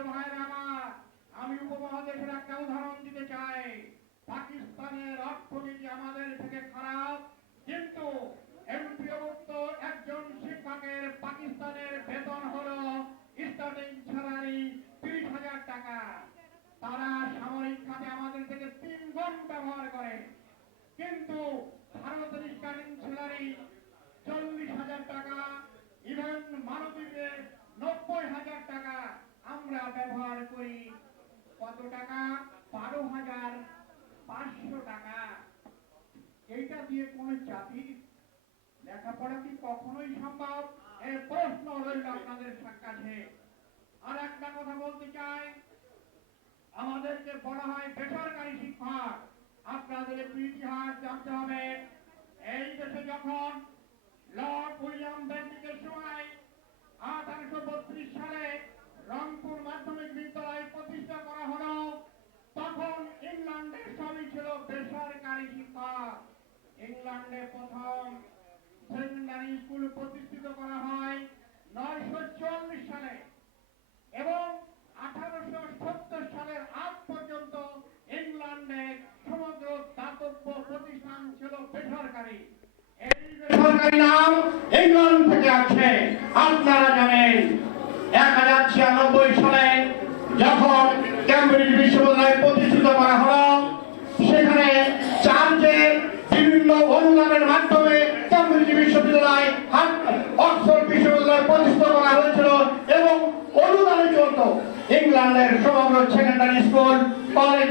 আমার, আমি উপমহাদেশের একটা উদাহরণ দিতে চাই। পাকিস্তানের অর্থনীতি আমাদের থেকে খারাপ, কিন্তু একজন শিক্ষকের পাকিস্তানের বেতন স্টার্টিং স্যালারি তিরিশ হাজার টাকা। তারা সামরিক খাতে আমাদের থেকে তিন গুণ ব্যবহার করে। কিন্তু ভারতের স্টার্টিং স্যালারি চল্লিশ হাজার টাকা, ইভেন মানবীতে নব্বই হাজার টাকা। আমরা ব্যবহার করি। কত টাকা? বারো হাজার পাঁচশো টাকা। এইটা দিয়ে কোন জাতি লেখাপড়া কি কখনোই সম্ভব? এই প্রশ্ন রইল আপনাদের কাছে। আর একটা কথা বলতে চাই। আমাদেরকে বলা হয় বেসরকারি শিক্ষক। আপনাদের ইতিহাস জানতে হবে। এই দেশে যখন লর্ড উইলিয়াম বেন্টিকের সময় আঠারোশো বত্রিশ সালে রংপুর মাধ্যমিক বিদ্যালয় প্রতিষ্ঠা করা হলো তখন ইংল্যান্ডের সবই ছিল বেসরকারি শিক্ষক ইংল্যান্ডে প্রথম সেকেন্ডারি স্কুল প্রতিষ্ঠিত করা হয় নয়শো চুয়াল্লিশ সালে এবং আঠারোশো সত্তর সালের আগ পর্যন্ত ইংল্যান্ডে সমগ্র দাতব্য প্রতিষ্ঠান ছিল বেসরকারি এই বেসরকারি নাম ইংল্যান্ড থেকে আছে আপনারা জানেন, এক হাজার ছিয়ানব্বই সালে যখন ক্যামব্রিজ বিশ্ববিদ্যালয় প্রতিষ্ঠিত করা হলো সেখানে চার্চের বিভিন্ন অনুদানের মাধ্যমে ক্যামব্রিজ বিশ্ববিদ্যালয় অক্সফোর্ড বিশ্ববিদ্যালয় প্রতিষ্ঠা করা হয়েছিল এবং অনুদানে চলত ইংল্যান্ডের সমগ্র সেকেন্ডারি স্কুল, কলেজ